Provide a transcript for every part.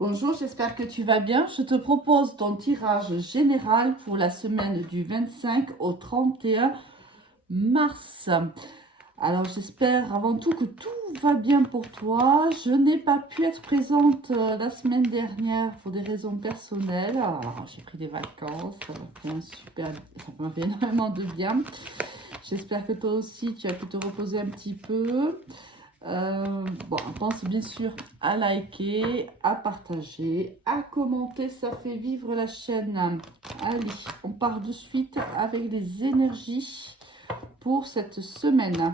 Bonjour, j'espère que tu vas bien. Je te propose ton tirage général pour la semaine du 25 au 31 mars. Alors, j'espère avant tout que tout va bien pour toi. Je n'ai pas pu être présente la semaine dernière pour des raisons personnelles. Alors, j'ai pris des vacances, ça m'a fait énormément de bien. J'espère que toi aussi, tu as pu te reposer un petit peu. Bon, pense bien sûr à liker, à partager, à commenter, ça fait vivre la chaîne. Allez, on part de suite avec les énergies pour cette semaine.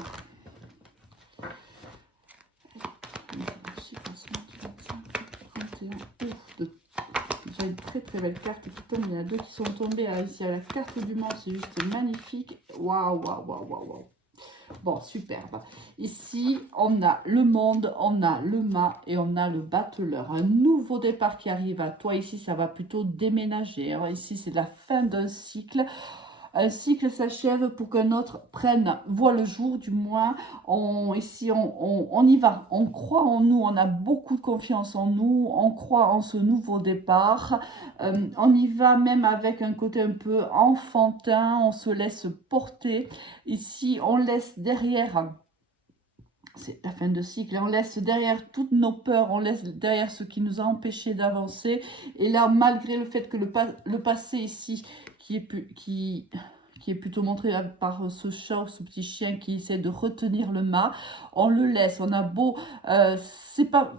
J'ai une très très belle carte qui tombe. Il y en a deux qui sont tombées. Alors ici, la carte du monde, c'est juste magnifique. Waouh, waouh, waouh, waouh, waouh. Bon, superbe. Ici, on a le monde, on a le mât et on a le battleur. Un nouveau départ qui arrive à toi. Ici, ça va plutôt déménager. Alors ici, c'est la fin d'un cycle. Un cycle s'achève pour qu'un autre voit le jour, du moins. Ici, on y va. On croit en nous. On a beaucoup de confiance en nous. On croit en ce nouveau départ. On y va même avec un côté un peu enfantin. On se laisse porter. Ici, on laisse derrière, c'est la fin de cycle, on laisse derrière toutes nos peurs, on laisse derrière ce qui nous a empêchés d'avancer. Et là, malgré le fait que le passé ici, qui est plutôt montré par ce chat, ce petit chien qui essaie de retenir le mât, on le laisse. On a beau, c'est pas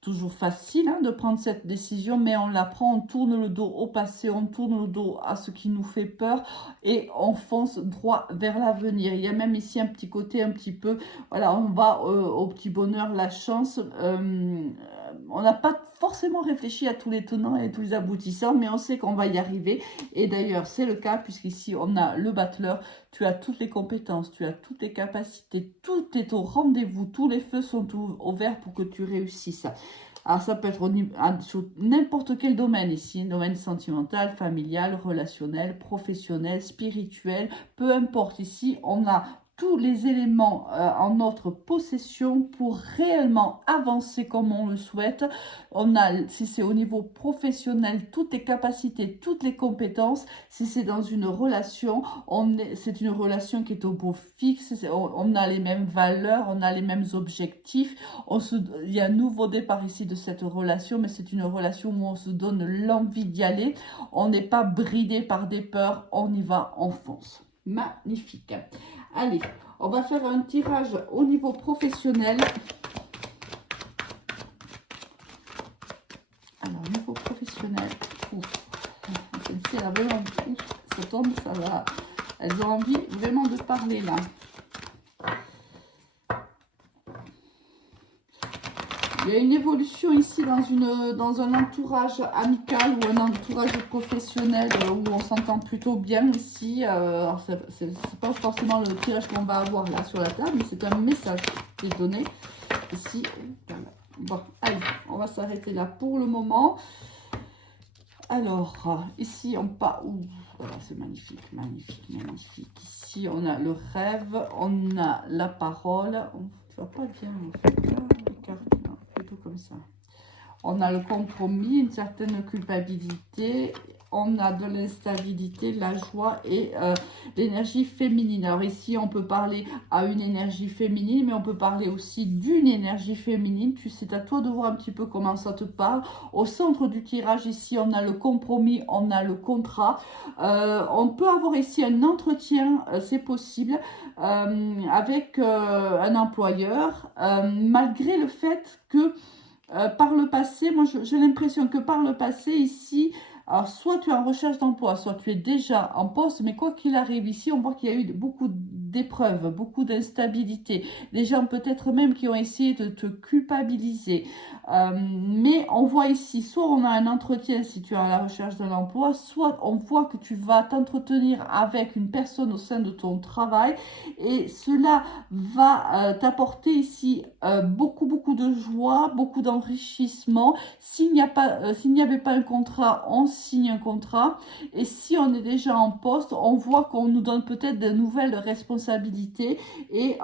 toujours facile de prendre cette décision, mais on la prend, on tourne le dos au passé, on tourne le dos à ce qui nous fait peur et on fonce droit vers l'avenir. Il y a même ici un petit côté un petit peu, voilà, on va au petit bonheur, la chance. On n'a pas forcément réfléchi à tous les tenants et tous les aboutissants, mais on sait qu'on va y arriver. Et d'ailleurs, c'est le cas, puisqu'ici, on a le battleur. Tu as toutes les compétences, tu as toutes les capacités, tout est au rendez-vous, tous les feux sont au vert pour que tu réussisses. Alors, ça peut être sur n'importe quel domaine ici, domaine sentimental, familial, relationnel, professionnel, spirituel, peu importe. Ici, on a tous les éléments en notre possession pour réellement avancer comme on le souhaite. On a, si c'est au niveau professionnel, toutes les capacités, toutes les compétences. Si c'est dans une relation, c'est une relation qui est au beau fixe. On a les mêmes valeurs, on a les mêmes objectifs. Il y a un nouveau départ ici de cette relation, mais c'est une relation où on se donne l'envie d'y aller. On n'est pas bridé par des peurs, on y va, on fonce. Magnifique. Allez, on va faire un tirage au niveau professionnel. Alors, au niveau professionnel, celle-ci, elle a vraiment, ça tombe, ça va. Elles ont envie vraiment de parler là. Il y a une évolution ici dans un entourage amical ou un entourage professionnel où on s'entend plutôt bien ici. C'est pas forcément le tirage qu'on va avoir là sur la table, mais c'est un message qui est donné ici. Bon, allez, on va s'arrêter là pour le moment. Alors, ici, on part... Voilà, c'est magnifique, magnifique, magnifique. Ici, on a le rêve, on a la parole. Tu vas pas bien, en fait, là, les cartes, non, plutôt comme ça. On a le compromis, une certaine culpabilité, on a de l'instabilité, la joie et l'énergie féminine. Alors ici, on peut parler à une énergie féminine, mais on peut parler aussi d'une énergie féminine. C'est à toi de voir un petit peu comment ça te parle. Au centre du tirage, ici, on a le compromis, on a le contrat. On peut avoir ici un entretien, c'est possible, avec un employeur, malgré le fait que par le passé, moi j'ai l'impression que par le passé ici, alors soit tu es en recherche d'emploi, soit tu es déjà en poste, mais quoi qu'il arrive ici, on voit qu'il y a eu beaucoup d'épreuves, beaucoup d'instabilité. Des gens peut-être même qui ont essayé de te culpabiliser. Mais on voit ici, soit on a un entretien si tu es à la recherche d'un emploi, soit on voit que tu vas t'entretenir avec une personne au sein de ton travail et cela va t'apporter ici beaucoup, beaucoup de joie, beaucoup d'enrichissement. S'il n'y avait pas un contrat, on signe un contrat. Et si on est déjà en poste, on voit qu'on nous donne peut-être de nouvelles responsabilités. Et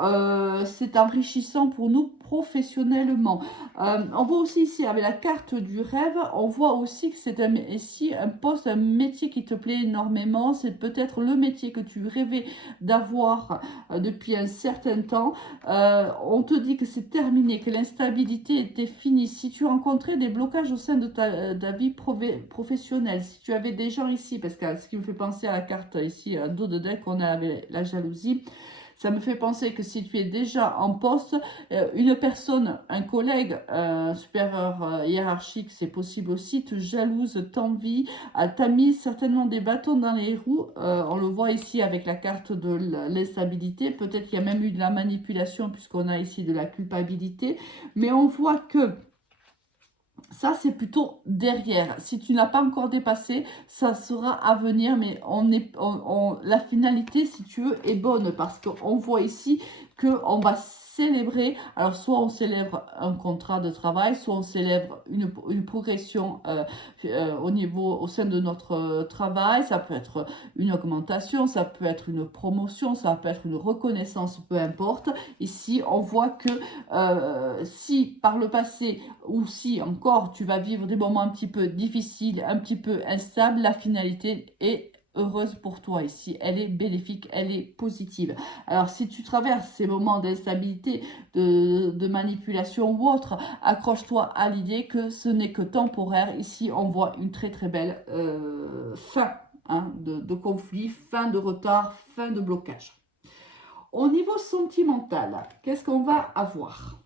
c'est enrichissant pour nous professionnellement. On voit aussi ici avec la carte du rêve, on voit aussi que c'est ici un poste, un métier qui te plaît énormément. C'est peut-être le métier que tu rêvais d'avoir depuis un certain temps. On te dit que c'est terminé, que l'instabilité était finie. Si tu rencontrais des blocages au sein de ta vie professionnelle, si tu avais des gens ici, parce que ce qui me fait penser à la carte ici, dos de deck, on a avec la jalousie. Ça me fait penser que si tu es déjà en poste, une personne, un collègue, un supérieur hiérarchique, c'est possible aussi, te jalouse, t'envie, t'a mis certainement des bâtons dans les roues. On le voit ici avec la carte de l'instabilité. Peut-être qu'il y a même eu de la manipulation puisqu'on a ici de la culpabilité. Mais on voit que ça, c'est plutôt derrière. Si tu n'as pas encore dépassé, ça sera à venir. Mais la finalité, si tu veux, est bonne. Parce qu'on voit ici qu'on va célébrer. Alors, soit on célèbre un contrat de travail, soit on célèbre une progression au sein de notre travail. Ça peut être une augmentation, ça peut être une promotion, ça peut être une reconnaissance, peu importe. Ici, on voit que si par le passé ou si encore tu vas vivre des moments un petit peu difficiles, un petit peu instables, la finalité est heureuse pour toi ici. Elle est bénéfique, elle est positive. Alors si tu traverses ces moments d'instabilité, de manipulation ou autre, accroche-toi à l'idée que ce n'est que temporaire. Ici, on voit une très très belle fin de conflit, fin de retard, fin de blocage. Au niveau sentimental, qu'est-ce qu'on va avoir ?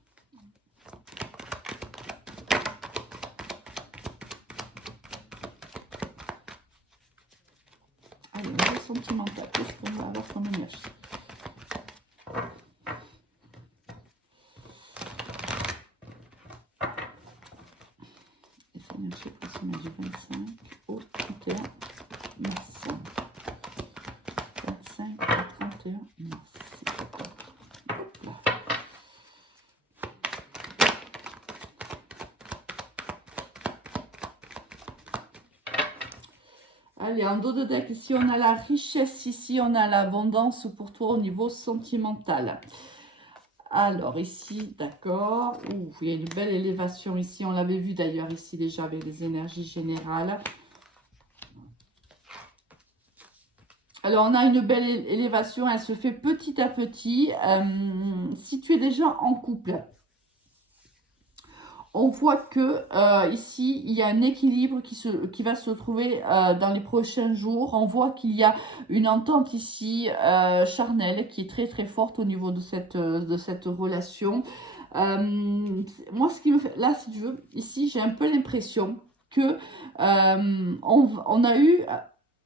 Allez, au niveau sentimental, qu'est-ce qu'on va avoir comme énergie ? Et énergie pour la semaine du 25 au 31 mars. 25 au 31 mars. Allez, en dos de deck, ici on a la richesse, ici on a l'abondance pour toi au niveau sentimental. Alors ici, d'accord, il y a une belle élévation ici, on l'avait vu d'ailleurs ici déjà avec les énergies générales. Alors on a une belle élévation, elle se fait petit à petit. Si tu es déjà en couple, on voit que ici, il y a un équilibre qui va se trouver dans les prochains jours. On voit qu'il y a une entente ici charnelle qui est très très forte au niveau de cette relation. Moi, ce qui me fait... Là, si tu veux, ici, j'ai un peu l'impression que on a eu...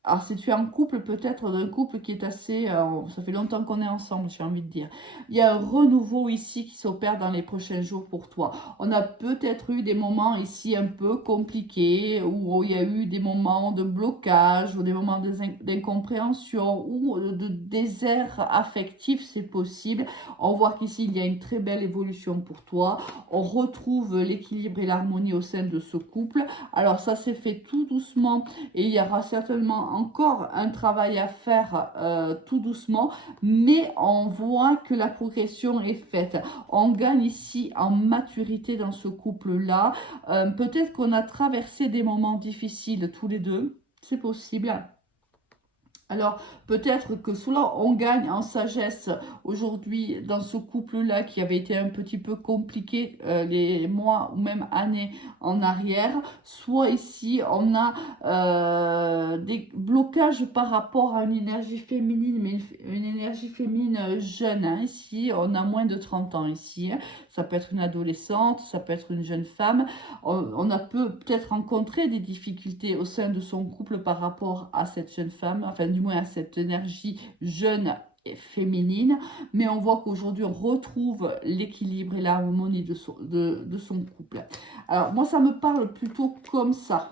Alors, si tu es en couple, peut-être d'un couple qui est assez... ça fait longtemps qu'on est ensemble, j'ai envie de dire. Il y a un renouveau ici qui s'opère dans les prochains jours pour toi. On a peut-être eu des moments ici un peu compliqués, où il y a eu des moments de blocage, ou des moments d'incompréhension, ou de désert affectif, c'est possible. On voit qu'ici, il y a une très belle évolution pour toi. On retrouve l'équilibre et l'harmonie au sein de ce couple. Alors, ça s'est fait tout doucement, et il y aura certainement encore un travail à faire tout doucement, mais on voit que la progression est faite. On gagne ici en maturité dans ce couple-là. Peut-être qu'on a traversé des moments difficiles tous les deux, c'est possible. Alors, peut-être que cela, on gagne en sagesse aujourd'hui dans ce couple-là qui avait été un petit peu compliqué les mois ou même années en arrière. Soit ici, on a des blocages par rapport à une énergie féminine, mais une énergie féminine jeune. Ici, on a moins de 30 ans ici. Ça peut être une adolescente, ça peut être une jeune femme. On a peut-être rencontré des difficultés au sein de son couple par rapport à cette jeune femme, enfin du moins à cette énergie jeune et féminine, mais on voit qu'aujourd'hui on retrouve l'équilibre et l'harmonie de son couple. Alors moi ça me parle plutôt comme ça.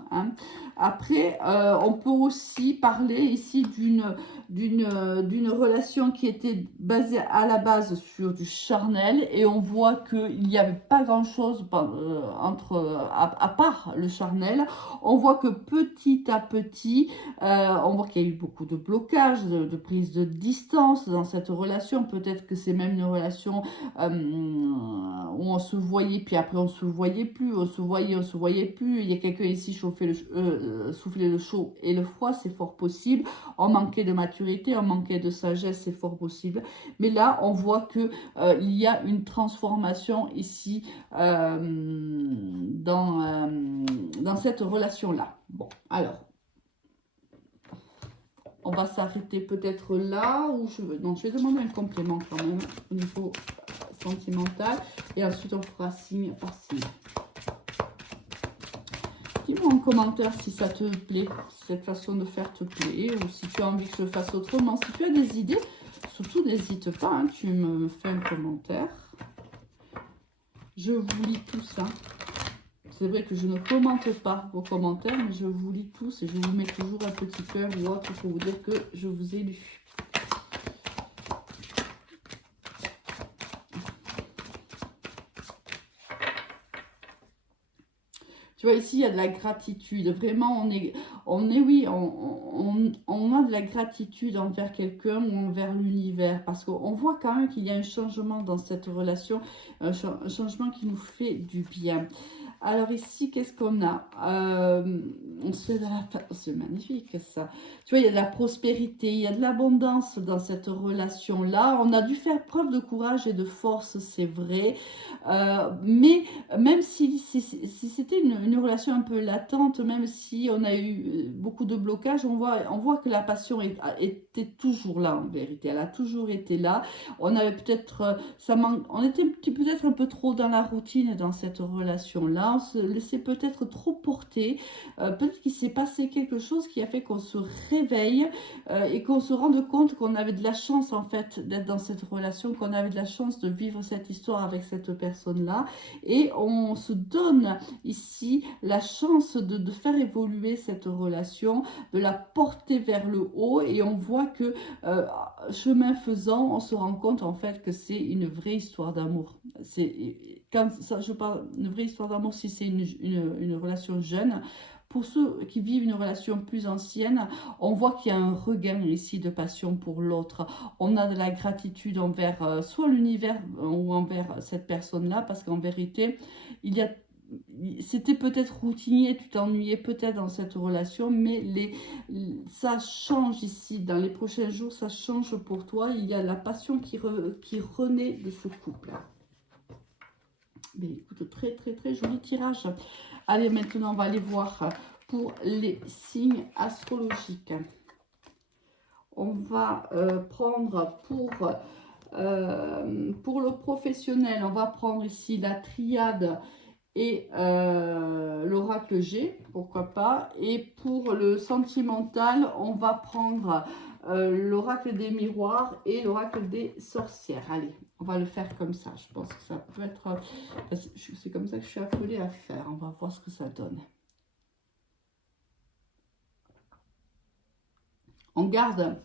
Après, on peut aussi parler ici d'une relation qui était basée à la base sur du charnel, et on voit qu'il n'y avait pas grand-chose à part le charnel. On voit que petit à petit, on voit qu'il y a eu beaucoup de blocages, de prise de distance dans cette relation. Peut-être que c'est même une relation où on se voyait, puis après on se voyait plus, on se voyait plus. Il y a quelqu'un ici soufflait le chaud et le froid, c'est fort possible. On manquait de maturité, on manquait de sagesse, c'est fort possible. Mais là, on voit que il y a une transformation ici dans cette relation-là. Bon, alors, on va s'arrêter peut-être là, ou non, je vais demander un complément quand même au niveau sentimental, et ensuite on fera signe par signe. Dis-moi en commentaire si ça te plaît, si cette façon de faire te plaît, ou si tu as envie que je fasse autrement. Si tu as des idées, surtout n'hésite pas, hein, tu me fais un commentaire. Je vous lis tout ça. C'est vrai que je ne commente pas vos commentaires, mais je vous lis tous et je vous mets toujours un petit cœur ou autre pour vous dire que je vous ai lu. Tu vois, ici, il y a de la gratitude. Vraiment, oui, on a de la gratitude envers quelqu'un ou envers l'univers. Parce qu'on voit quand même qu'il y a un changement dans cette relation, un changement qui nous fait du bien. Alors ici, qu'est-ce qu'on a? C'est magnifique ça. Tu vois, il y a de la prospérité, il y a de l'abondance dans cette relation-là. On a dû faire preuve de courage et de force, c'est vrai. Mais même si c'était une relation un peu latente, même si on a eu beaucoup de blocages, on voit que la passion était toujours là en vérité. Elle a toujours été là. On avait peut-être, on était peut-être un peu trop dans la routine dans cette relation-là. On se laissait peut-être trop porter. Peut-être qu'il s'est passé quelque chose qui a fait qu'on se réveille et qu'on se rende compte qu'on avait de la chance en fait d'être dans cette relation, qu'on avait de la chance de vivre cette histoire avec cette personne-là. Et on se donne ici la chance de faire évoluer cette relation, de la porter vers le haut, et on voit que chemin faisant, on se rend compte en fait que c'est une vraie histoire d'amour. Quand ça, je parle d'une vraie histoire d'amour, si c'est une relation jeune. Pour ceux qui vivent une relation plus ancienne, on voit qu'il y a un regain ici de passion pour l'autre. On a de la gratitude envers soit l'univers ou envers cette personne-là, parce qu'en vérité, c'était peut-être routinier, tu t'ennuyais peut-être dans cette relation, mais ça change ici. Dans les prochains jours, ça change pour toi. Il y a la passion qui renaît de ce couple. Mais écoute, très très très joli tirage. Allez, maintenant, on va aller voir pour les signes astrologiques. On va prendre pour le professionnel, on va prendre ici la triade et l'oracle G, pourquoi pas. Et pour le sentimental, on va prendre l'oracle des miroirs et l'oracle des sorcières. Allez, on va le faire comme ça. Je pense que ça peut être... C'est comme ça que je suis appelée à faire. On va voir ce que ça donne. On garde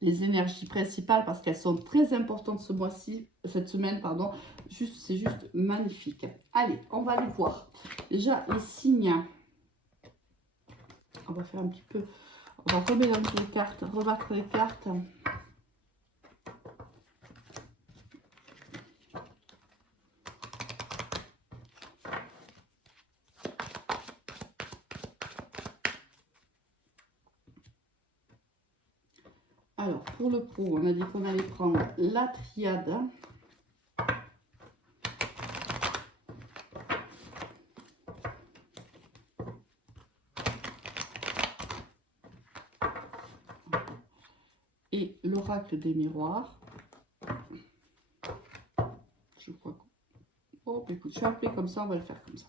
les énergies principales parce qu'elles sont très importantes ce mois-ci, cette semaine, pardon. C'est juste magnifique. Allez, on va aller voir. Déjà, les signes. On va faire un petit peu... On va remélanger les cartes, rebattre les cartes. Alors, pour le pro, on a dit qu'on allait prendre la triade. Et l'oracle des miroirs. Je crois que... Oh, écoute, je suis appelée comme ça, on va le faire comme ça.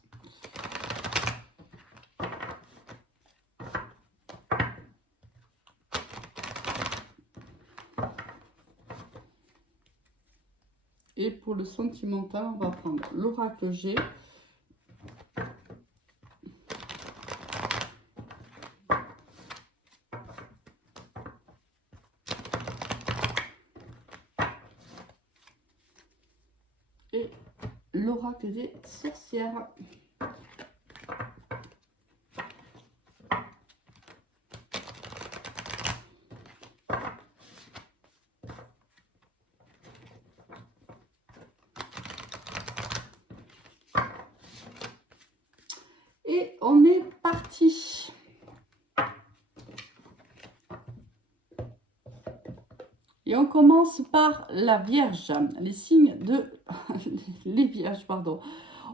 Et pour le sentimental, on va prendre l'oracle G. l'oracle des sorcières. Et on est parti. Et on commence par la Vierge, les signes de... les Vierges, pardon.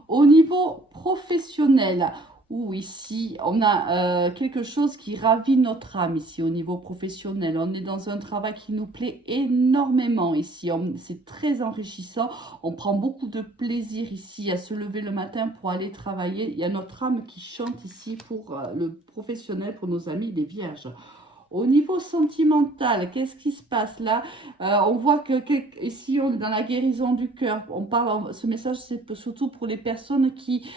Au niveau professionnel, où ici, on a quelque chose qui ravit notre âme, ici, au niveau professionnel. On est dans un travail qui nous plaît énormément, ici. C'est très enrichissant. On prend beaucoup de plaisir, ici, à se lever le matin pour aller travailler. Il y a notre âme qui chante, ici, pour le professionnel, pour nos amis, les Vierges. Au niveau sentimental, qu'est-ce qui se passe là? On voit que ici, on est dans la guérison du cœur. On parle, ce message, c'est surtout pour les personnes qui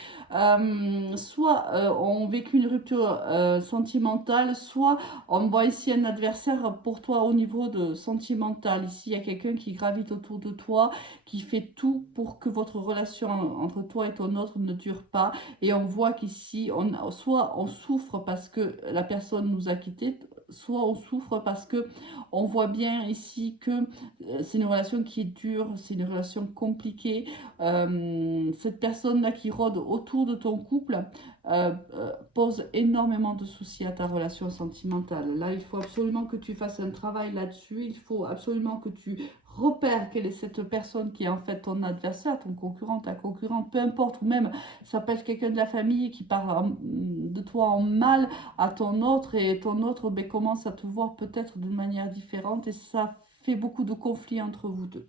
soit ont vécu une rupture sentimentale, soit on voit ici un adversaire pour toi au niveau de sentimental. Ici, il y a quelqu'un qui gravite autour de toi, qui fait tout pour que votre relation entre toi et ton autre ne dure pas. Et on voit qu'ici, soit on souffre parce que la personne nous a quittés, soit on souffre parce que on voit bien ici que c'est une relation qui est dure, c'est une relation compliquée. Cette personne-là qui rôde autour de ton couple pose énormément de soucis à ta relation sentimentale. Là, il faut absolument que tu fasses un travail là-dessus. Il faut absolument que tu repères quelle est cette personne qui est en fait ton adversaire, ton concurrent, ta concurrente, peu importe, ou même ça peut être quelqu'un de la famille qui parle de toi en mal à ton autre et ton autre commence à te voir peut-être d'une manière différente et ça fait beaucoup de conflits entre vous deux.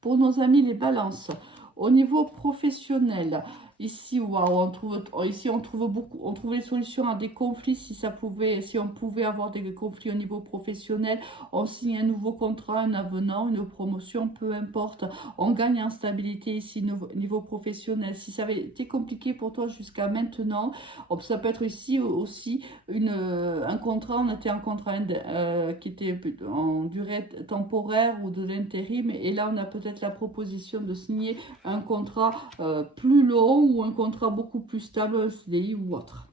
Pour nos amis les balances, au niveau professionnel, ici, waouh, ici on trouve beaucoup, on trouve les solutions à des conflits si on pouvait avoir des conflits au niveau professionnel, on signe un nouveau contrat, un avenant, une promotion, peu importe, on gagne en stabilité ici niveau professionnel. Si ça avait été compliqué pour toi jusqu'à maintenant, ça peut être ici aussi un contrat, on était en contrat qui était en durée temporaire ou de l'intérim et là on a peut-être la proposition de signer un contrat plus long ou un contrat beaucoup plus stable, un CDI ou autre.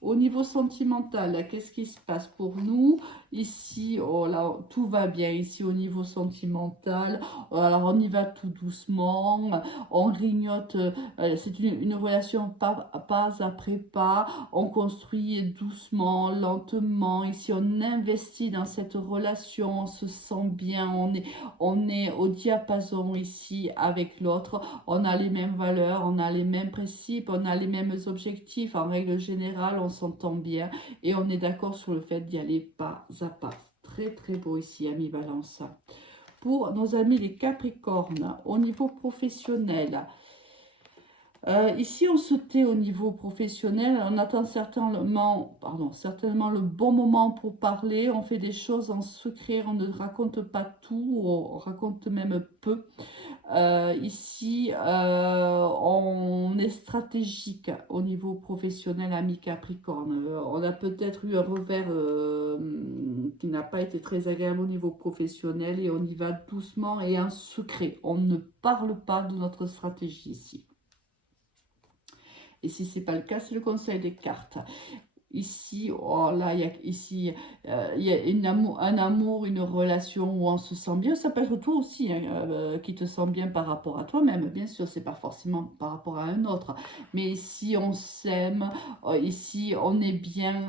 Au niveau sentimental, qu'est-ce qui se passe pour nous? Ici, oh là, tout va bien ici au niveau sentimental. Alors, on y va tout doucement. On grignote. C'est une relation pas après pas. On construit doucement, lentement. Ici, on investit dans cette relation. On se sent bien. On est au diapason ici avec l'autre. On a les mêmes valeurs, on a les mêmes principes, on a les mêmes objectifs. En règle générale, on s'entend bien et on est d'accord sur le fait d'y aller pas à pas. Très très beau ici, amis Balance. Pour nos amis les Capricornes, au niveau professionnel, ici on se tait au niveau professionnel, on attend certainement le bon moment pour parler, on fait des choses en secret, on ne raconte pas tout, on raconte même peu. Ici, on est stratégique au niveau professionnel, ami Capricorne. On a peut-être eu un revers qui n'a pas été très agréable au niveau professionnel et on y va doucement et en secret. On ne parle pas de notre stratégie ici. Et si ce n'est pas le cas, c'est le conseil des cartes. Ici, oh là, il y a un amour, une relation où on se sent bien. Ça peut être toi aussi qui te sent bien par rapport à toi-même. Bien sûr, c'est pas forcément par rapport à un autre. Mais ici, on s'aime. Ici, on est bien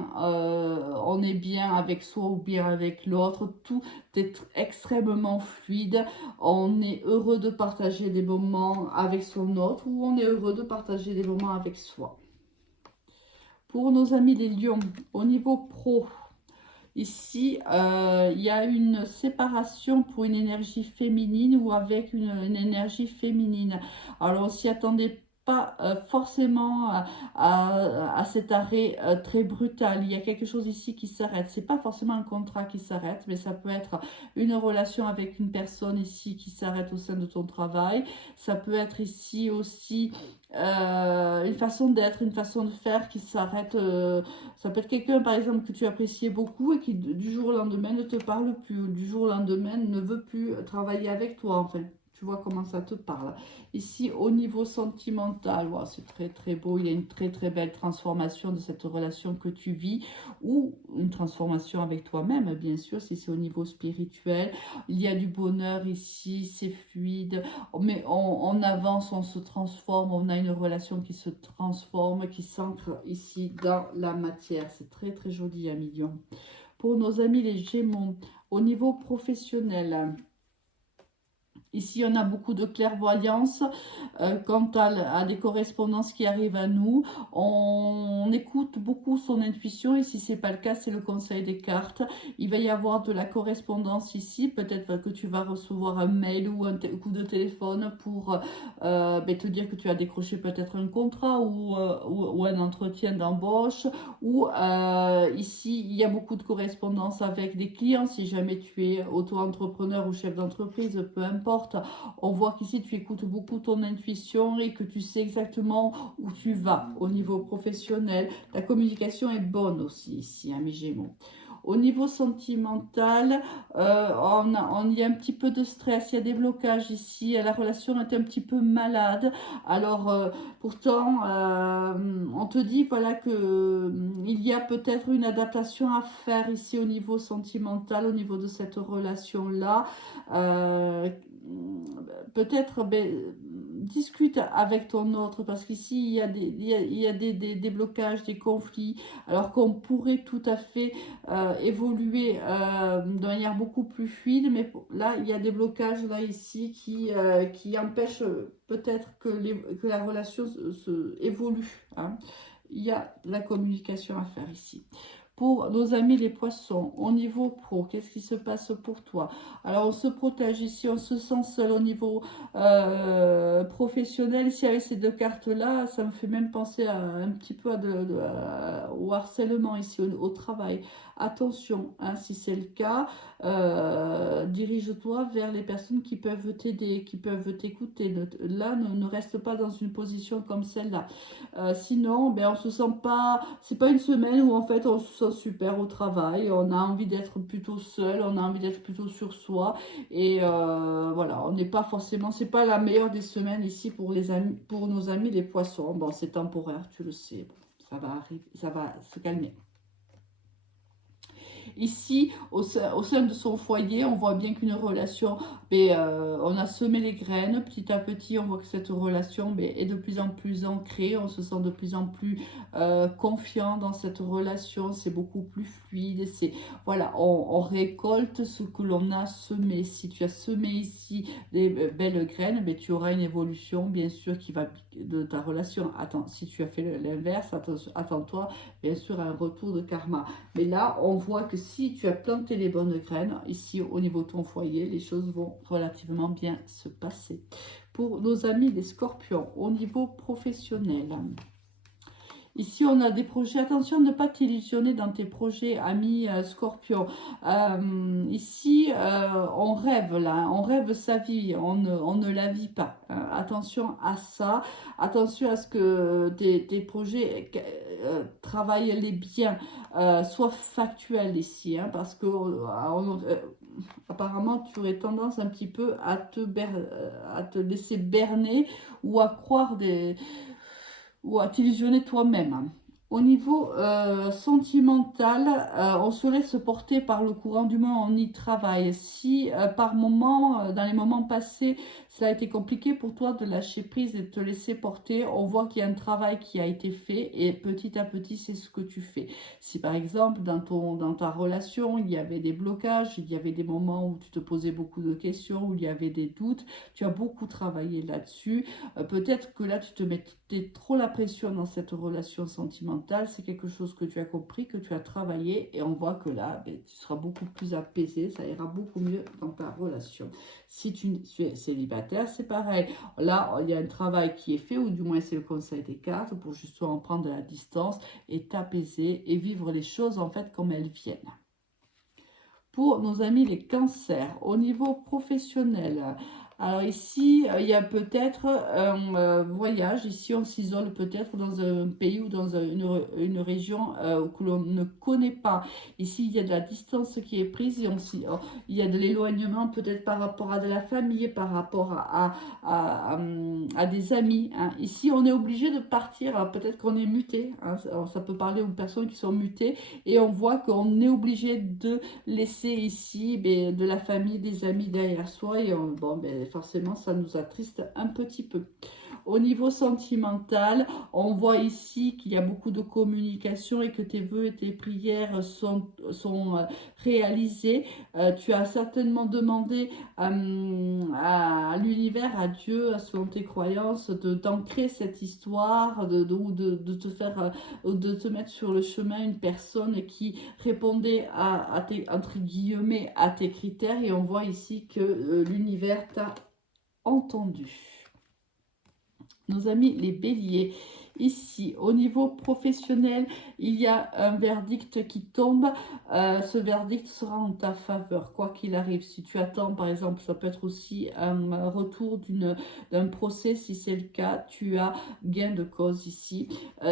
avec soi ou bien avec l'autre. Tout est extrêmement fluide. On est heureux de partager des moments avec son autre ou on est heureux de partager des moments avec soi. Pour nos amis les lions, au niveau pro, ici, il y a une séparation pour une énergie féminine ou avec une énergie féminine. Alors, on s'y attendait pas forcément à cet arrêt très brutal. Il y a quelque chose ici qui s'arrête. C'est pas forcément un contrat qui s'arrête, mais ça peut être une relation avec une personne ici qui s'arrête au sein de ton travail. Ça peut être ici aussi une façon d'être, une façon de faire qui s'arrête. Ça peut être quelqu'un par exemple que tu appréciais beaucoup et qui du jour au lendemain ne te parle plus, ou du jour au lendemain ne veut plus travailler avec toi en fait. Tu vois comment ça te parle. Ici, au niveau sentimental, wow, c'est très très beau. Il y a une très très belle transformation de cette relation que tu vis, ou une transformation avec toi-même, bien sûr, si c'est au niveau spirituel. Il y a du bonheur ici, c'est fluide, mais on avance, on se transforme, on a une relation qui se transforme, qui s'ancre ici dans la matière. C'est très très joli, un million. Pour nos amis les Gémeaux, au niveau professionnel, ici, on a beaucoup de clairvoyance quant à des correspondances qui arrivent à nous. On écoute beaucoup son intuition et si ce n'est pas le cas, c'est le conseil des cartes. Il va y avoir de la correspondance ici. Peut-être que tu vas recevoir un mail ou un coup de téléphone pour te dire que tu as décroché peut-être un contrat ou un entretien d'embauche. Ou ici, il y a beaucoup de correspondance avec des clients. Si jamais tu es auto-entrepreneur ou chef d'entreprise, peu importe. On voit qu'ici tu écoutes beaucoup ton intuition et que tu sais exactement où tu vas au niveau professionnel. Ta communication est bonne aussi ici, mes Gémeaux. Au niveau sentimental, on y a un petit peu de stress, il y a des blocages ici, la relation est un petit peu malade. Alors pourtant, on te dit voilà que il y a peut-être une adaptation à faire ici au niveau sentimental, au niveau de cette relation-là. Peut-être discute avec ton autre parce qu'ici il y a des blocages, des conflits, alors qu'on pourrait tout à fait évoluer de manière beaucoup plus fluide, mais là il y a des blocages là ici qui empêchent peut-être que la relation évolue, hein. Il y a de la communication à faire ici. Pour nos amis les poissons, au niveau pro, qu'est-ce qui se passe pour toi? Alors on se protège ici, on se sent seul au niveau professionnel. Ici avec ces deux cartes-là, ça me fait même penser un petit peu au harcèlement ici au travail. Attention, hein, si c'est le cas, dirige-toi vers les personnes qui peuvent t'aider, qui peuvent t'écouter. Là, ne reste pas dans une position comme celle-là. Sinon, ben, on se sent pas... C'est pas une semaine où en fait on se sent super au travail. On a envie d'être plutôt seul, on a envie d'être plutôt sur soi. Et voilà, on n'est pas forcément... C'est pas la meilleure des semaines ici pour les amis, pour nos amis les poissons. Bon, c'est temporaire, tu le sais. Bon, ça va arriver, ça va se calmer. Ici, au sein de son foyer, on voit bien qu'une relation, on a semé les graines. Petit à petit, on voit que cette relation est de plus en plus ancrée. On se sent de plus en plus confiant dans cette relation. C'est beaucoup plus fluide. Voilà, on récolte ce que l'on a semé. Si tu as semé ici des belles graines, tu auras une évolution, bien sûr, qui va de ta relation. Attends, si tu as fait l'inverse, attends-toi, bien sûr, à un retour de karma. Mais là, on voit que si tu as planté les bonnes graines, ici au niveau de ton foyer, les choses vont relativement bien se passer. Pour nos amis les scorpions, au niveau professionnel, ici, on a des projets. Attention de ne pas t'illusionner dans tes projets, amis scorpions. Ici, on rêve là, on rêve sa vie, on ne la vit pas. Attention à ça. Attention à ce que tes projets travaillent les biens, soient factuels ici. Hein, parce que apparemment, tu aurais tendance un petit peu à te laisser berner ou à croire ou à t'illusionner toi-même. Au niveau sentimental, on se laisse porter par le courant du moment, on y travaille. Si par moment, dans les moments passés, ça a été compliqué pour toi de lâcher prise et de te laisser porter, on voit qu'il y a un travail qui a été fait et petit à petit, c'est ce que tu fais. Si par exemple, dans ta relation, il y avait des blocages, il y avait des moments où tu te posais beaucoup de questions, où il y avait des doutes, tu as beaucoup travaillé là-dessus. Peut-être que là, tu te mettais trop la pression dans cette relation sentimentale. C'est quelque chose que tu as compris, que tu as travaillé. Et on voit que là, tu seras beaucoup plus apaisé. Ça ira beaucoup mieux dans ta relation. Si tu es célibataire, c'est pareil. Là, il y a un travail qui est fait, ou du moins c'est le conseil des cartes, pour justement prendre de la distance et t'apaiser et vivre les choses en fait comme elles viennent. Pour nos amis les cancers, au niveau professionnel, Alors ici, il y a peut-être un voyage. Ici, on s'isole peut-être dans un pays ou dans une région que l'on ne connaît pas. Ici, il y a de la distance qui est prise et il y a de l'éloignement peut-être par rapport à de la famille, par rapport à des amis, hein. Ici, on est obligé de partir. Peut-être qu'on est muté, hein. Alors, ça peut parler aux personnes qui sont mutées et on voit qu'on est obligé de laisser ici de la famille, des amis derrière soi et bon, forcément ça nous attriste un petit peu. Au niveau sentimental, on voit ici qu'il y a beaucoup de communication et que tes vœux et tes prières sont réalisés. Tu as certainement demandé à l'univers, à Dieu, selon tes croyances, d'ancrer cette histoire, de te faire, de te mettre sur le chemin une personne qui répondait entre guillemets à tes critères. Et on voit ici que l'univers t'a entendu. Nos amis les béliers, ici au niveau professionnel, il y a un verdict qui tombe. Ce verdict sera en ta faveur, quoi qu'il arrive. Si tu attends, par exemple, ça peut être aussi un retour d'un procès. Si c'est le cas, tu as gain de cause ici.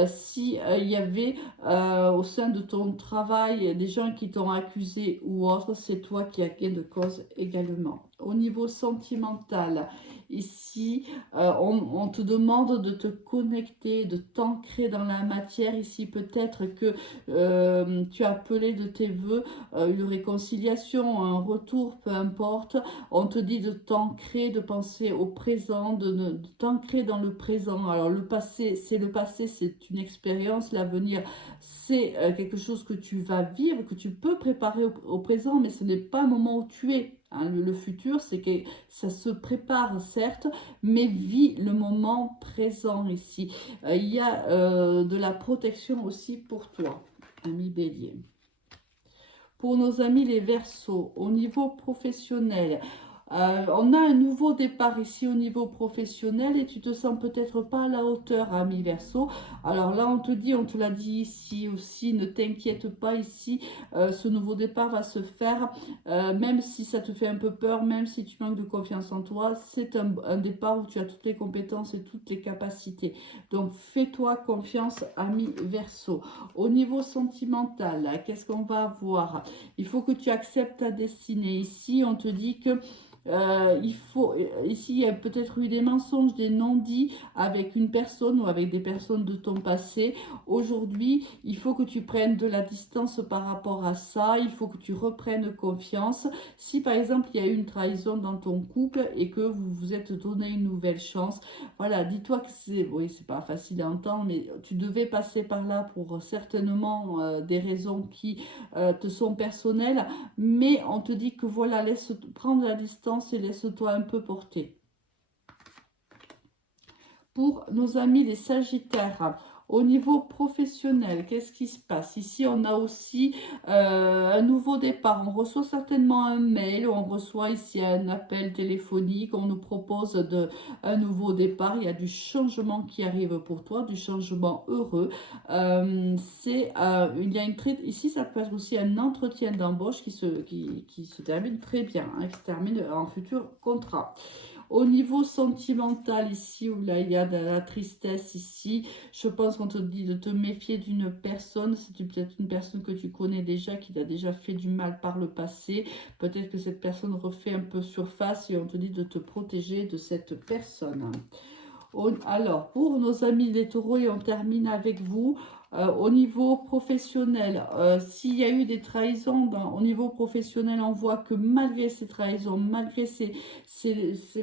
Si il y avait au sein de ton travail des gens qui t'ont accusé ou autre, c'est toi qui as gain de cause également. Au niveau sentimental, ici, on te demande de te connecter, de t'ancrer dans la matière. Ici, peut-être que tu as appelé de tes voeux une réconciliation, un retour, peu importe. On te dit de t'ancrer, de penser au présent, de t'ancrer dans le présent. Alors, le passé, c'est une expérience. L'avenir, c'est quelque chose que tu vas vivre, que tu peux préparer au présent, mais ce n'est pas un moment où tu es. Hein. Le futur, c'est que ça se prépare, certes, mais vis le moment présent ici. Il y a de la protection aussi pour toi, ami Bélier. Pour nos amis les Verseaux, au niveau professionnel, on a un nouveau départ ici au niveau professionnel et tu te sens peut-être pas à la hauteur, ami Verseau. Alors là, on te l'a dit ici aussi, ne t'inquiète pas ici, ce nouveau départ va se faire, même si ça te fait un peu peur, même si tu manques de confiance en toi, c'est un départ où tu as toutes les compétences et toutes les capacités. Donc fais-toi confiance, ami Verseau. Au niveau sentimental, qu'est-ce qu'on va avoir? Il faut que tu acceptes ta destinée. Ici, on te dit que ici, il y a peut-être eu des mensonges, des non-dits avec une personne ou avec des personnes de ton passé. Aujourd'hui, il faut que tu prennes de la distance par rapport à ça. Il faut que tu reprennes confiance. Si par exemple, il y a eu une trahison dans ton couple et que vous vous êtes donné une nouvelle chance, voilà, dis-toi que oui, c'est pas facile à entendre, mais tu devais passer par là pour certainement des raisons qui te sont personnelles, mais on te dit que voilà, laisse prendre la distance et laisse-toi un peu porter. Pour nos amis les Sagittaires, au niveau professionnel, qu'est-ce qui se passe? Ici, on a aussi un nouveau départ. On reçoit certainement un mail, on reçoit ici un appel téléphonique, on nous propose un nouveau départ. Il y a du changement qui arrive pour toi, du changement heureux. Il y a ici, ça peut être aussi un entretien d'embauche qui se termine très bien, hein, qui se termine en futur contrat. Au niveau sentimental, ici, où là, il y a de la tristesse, ici, je pense qu'on te dit de te méfier d'une personne. C'est peut-être une personne que tu connais déjà, qui t'a déjà fait du mal par le passé. Peut-être que cette personne refait un peu surface et on te dit de te protéger de cette personne. Alors, pour nos amis les taureaux, et on termine avec vous, au niveau professionnel, s'il y a eu des trahisons au niveau professionnel, on voit que malgré ces trahisons, malgré ces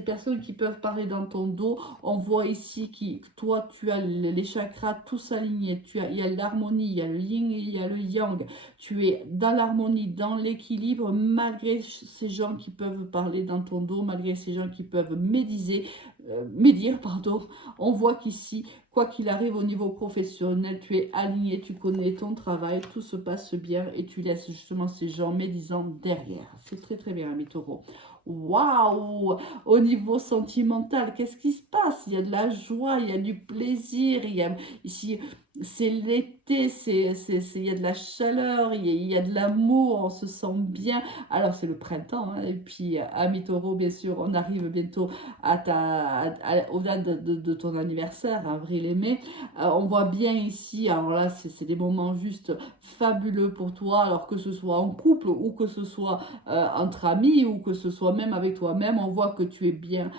personnes qui peuvent parler dans ton dos, on voit ici que toi, tu as les chakras tous alignés, il y a l'harmonie, il y a le yin et il y a le yang, tu es dans l'harmonie, dans l'équilibre, malgré ces gens qui peuvent parler dans ton dos, malgré ces gens qui peuvent médire, pardon. On voit qu'ici, quoi qu'il arrive au niveau professionnel, tu es aligné, tu connais ton travail, tout se passe bien et tu laisses justement ces gens médisants derrière. C'est très très bien, ami Taureau. waouh! Au niveau sentimental, qu'est-ce qui se passe? Il y a de la joie, il y a du plaisir, il y a ici, c'est l'été, il y a de la chaleur, il y a de l'amour, on se sent bien. Alors c'est le printemps, hein, et puis ami Taureau, bien sûr, on arrive bientôt aux dates de ton anniversaire, avril et mai. On voit bien ici, alors là, c'est des moments juste fabuleux pour toi, alors que ce soit en couple ou que ce soit entre amis ou que ce soit même avec toi-même, on voit que tu es bien,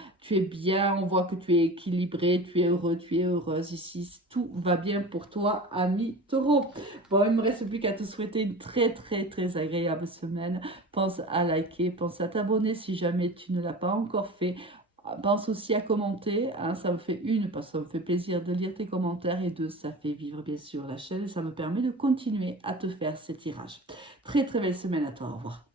on voit que tu es équilibré, tu es heureux, tu es heureuse ici, tout va bien pour toi, ami Taureau. Bon, il ne me reste plus qu'à te souhaiter une très très très agréable semaine. Pense à liker, pense à t'abonner si jamais tu ne l'as pas encore fait. Pense aussi à commenter, hein, ça me fait parce que ça me fait plaisir de lire tes commentaires, et deux, ça fait vivre bien sûr la chaîne et ça me permet de continuer à te faire ces tirages. Très très belle semaine à toi, au revoir.